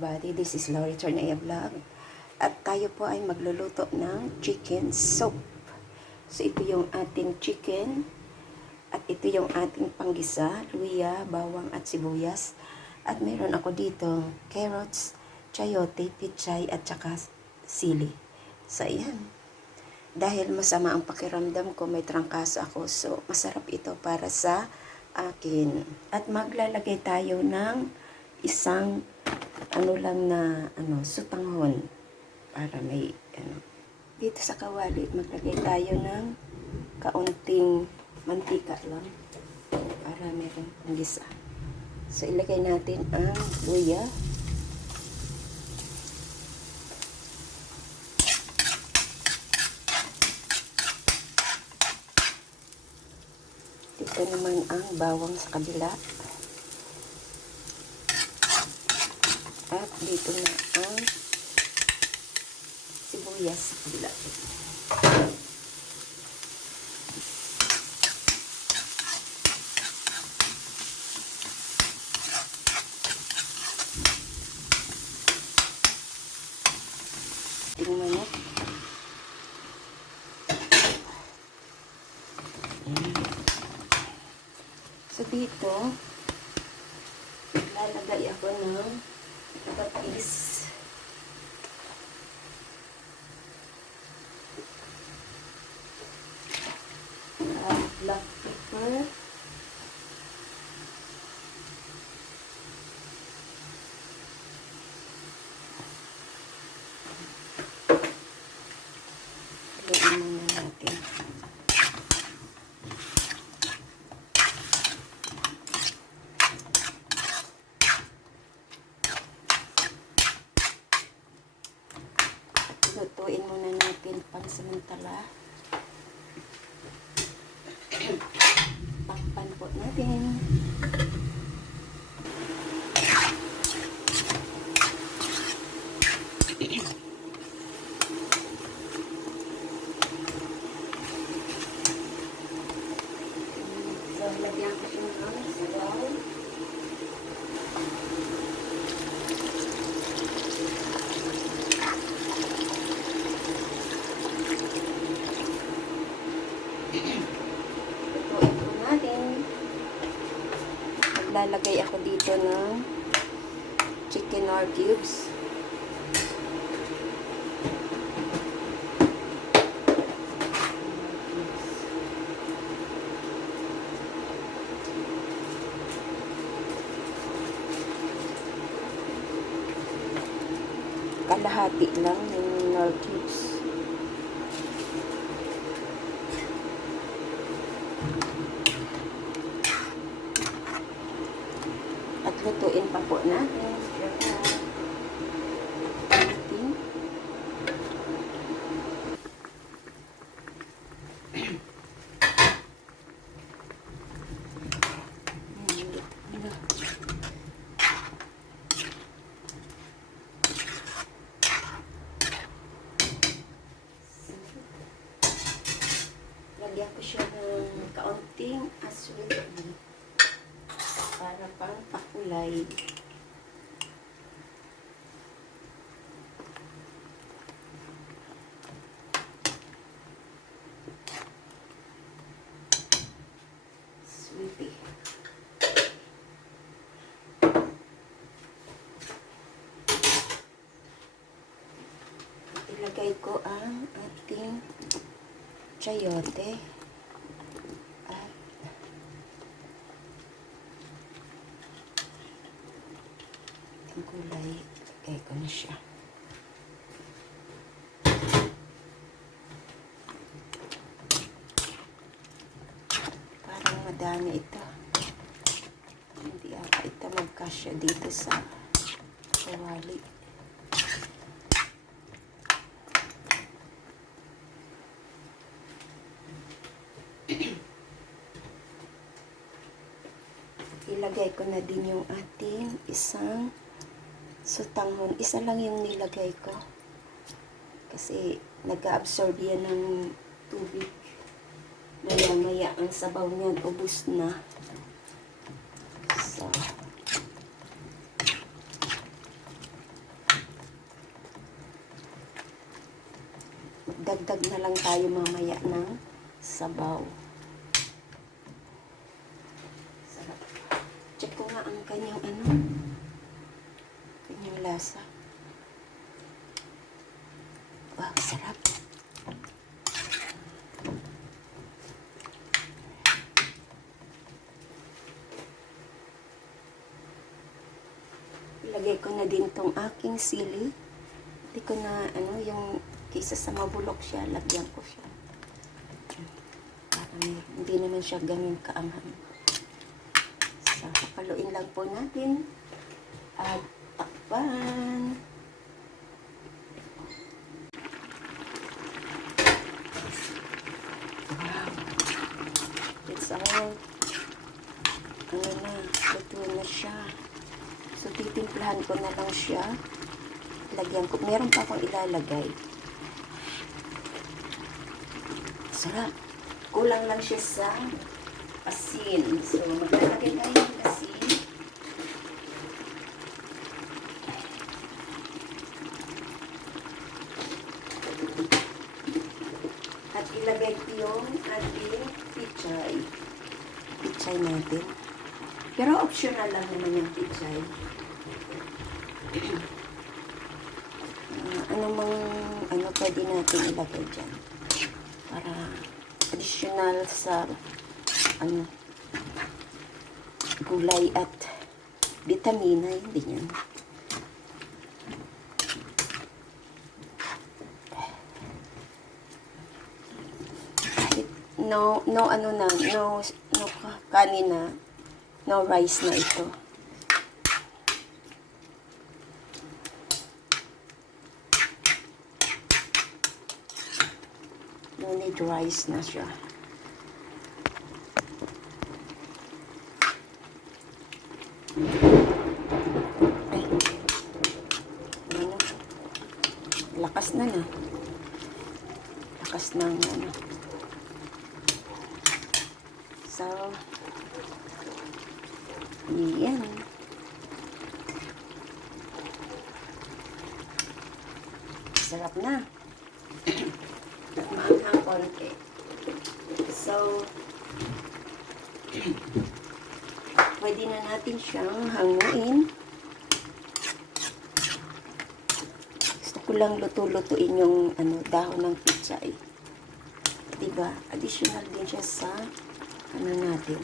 everybody, this is Lori Tornea Vlog at tayo po ay magluluto ng chicken soup. So ito yung ating chicken at ito yung ating panggisa, luya, bawang at sibuyas. At meron ako dito carrots, chayote, pichay at saka sili. So ayan, dahil masama ang pakiramdam ko, may trangkaso ako, so masarap ito para sa akin. At maglalagay tayo ng isang sutanghon para may dito sa kawali maglagay tayo ng kaunting mantika lang para meron ang gisa. So ilagay natin ang luya, dito naman ang bawang sa kabila. At dito na ang sibuyas sa kabila. Ating manok. So dito, lalagay ako ng patis. Black pepper. Haluin muna natin. Lutuin muna natin pansamantala. Takpan po natin. So, lagyan ko siya ng sabaw. Lalagay ako dito ng chicken or cubes. Kalahati lang yung nor cubes. At lutuin pa po natin. Lagyan ko siya ng kaunting aswit para pang pakulay. Sweetie. Ilagay ko ang ating chayote at ang gulay, lagay ko na siya. Parang madami ito, hindi ata ito magkasya dito sa kawali. Ilagay ko na din yung ating isang sutanghon. Isa lang yung nilagay ko kasi nag-absorb yan ng tubig. Maya-maya ang sabaw niyan ubos na. So Magdagdag na lang tayo mamaya ng sabaw. Sarap. Check ko nga ang kanyang kanyang lasa. Wow, sarap. Ilagay ko na din tong aking sili. Hindi ko na, yung kaysa sa mabulok siya, lagyan ko siya. Para hindi naman siya ganun kaanghang. So, papaluin lang po natin. At takpan. Wow. It's all, luto na siya. So, titimplahan ko na lang siya. Lagyan ko. Meron pa akong ilalagay. Sarap. Kulang lang siya sa asin. So, maglalagay tayo ng asin. At ilagay ko yung ating pichay. Pichay natin. Pero optional lang naman yung pichay. Pwede natin ilagay dyan. Para additional sa gulay at vitamina, hindi yan. No kanin na, no rice na ito. No need rice na siya. Ay. Lakas na. Lakas ng So, yan. Sarap na. Maanghang konti. So, pwede na natin siyang hanguin. Gusto ko lang luto-lutuin yung dahon ng pichay. Diba? Additional din siya sa natin,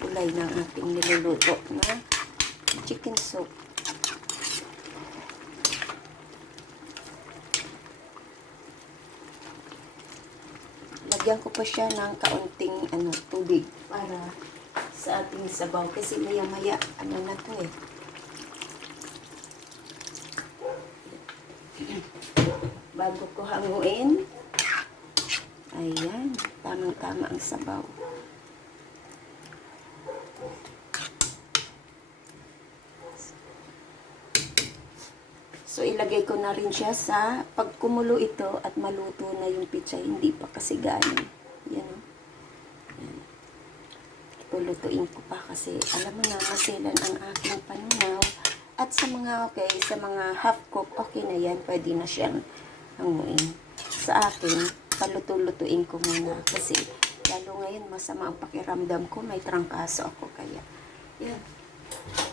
kulay ng ating niluluto na chicken soup. Lagyan ko pa siya ng kaunting tubig para sa ating sabaw kasi maya-maya na to eh. Bago ko hanguin, ayan, tamang-tama ang sabaw. So, ilagay ko na rin siya sa pag kumulo ito at maluto na yung pichay, hindi pa kasi gaano. Yan o. Yan. Ipulutuin ko pa kasi alam mo na, maselan ang aking panunaw. At sa mga half cook, okay na yan. Pwede na siyang hanguin. Sa akin, paluto-lutuin ko muna. Kasi lalo ngayon, masama ang pakiramdam ko. May trangkaso ako kaya. Yan.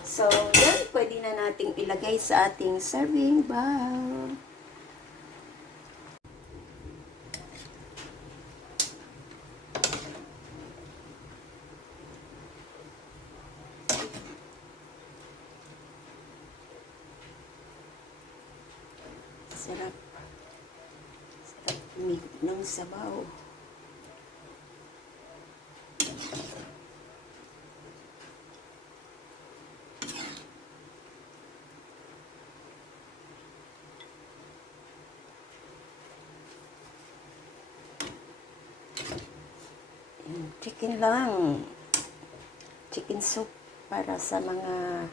So, yan, pwede na nating ilagay sa ating serving bowl. Sarap. Sarap ng sabaw. Chicken lang. Chicken soup para sa mga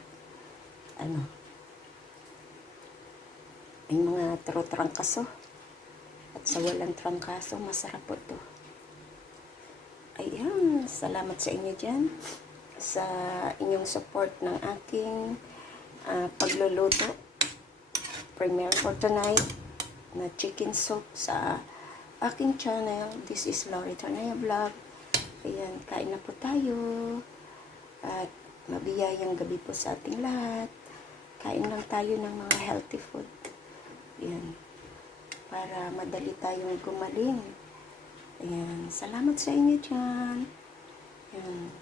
yung mga trangkaso. At sa walang trangkaso, masarap po ito. Ayan, salamat sa inyo dyan. Sa inyong support ng aking pagluluto. Premiere for tonight. na chicken soup sa aking channel. This is Lori Tornaya Vlog. Ayan, kain na po tayo. At mabiyayang gabi po sa ating lahat. Kain lang tayo ng mga healthy food. Ayan, para madali tayong gumaling. Ayan, salamat sa inyo dyan. Ayan,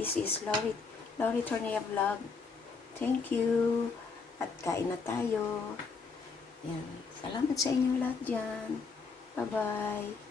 this is Lori Tornaya Vlog. Thank you. At kain na tayo. Ayan, salamat sa inyong lahat dyan. Bye-bye.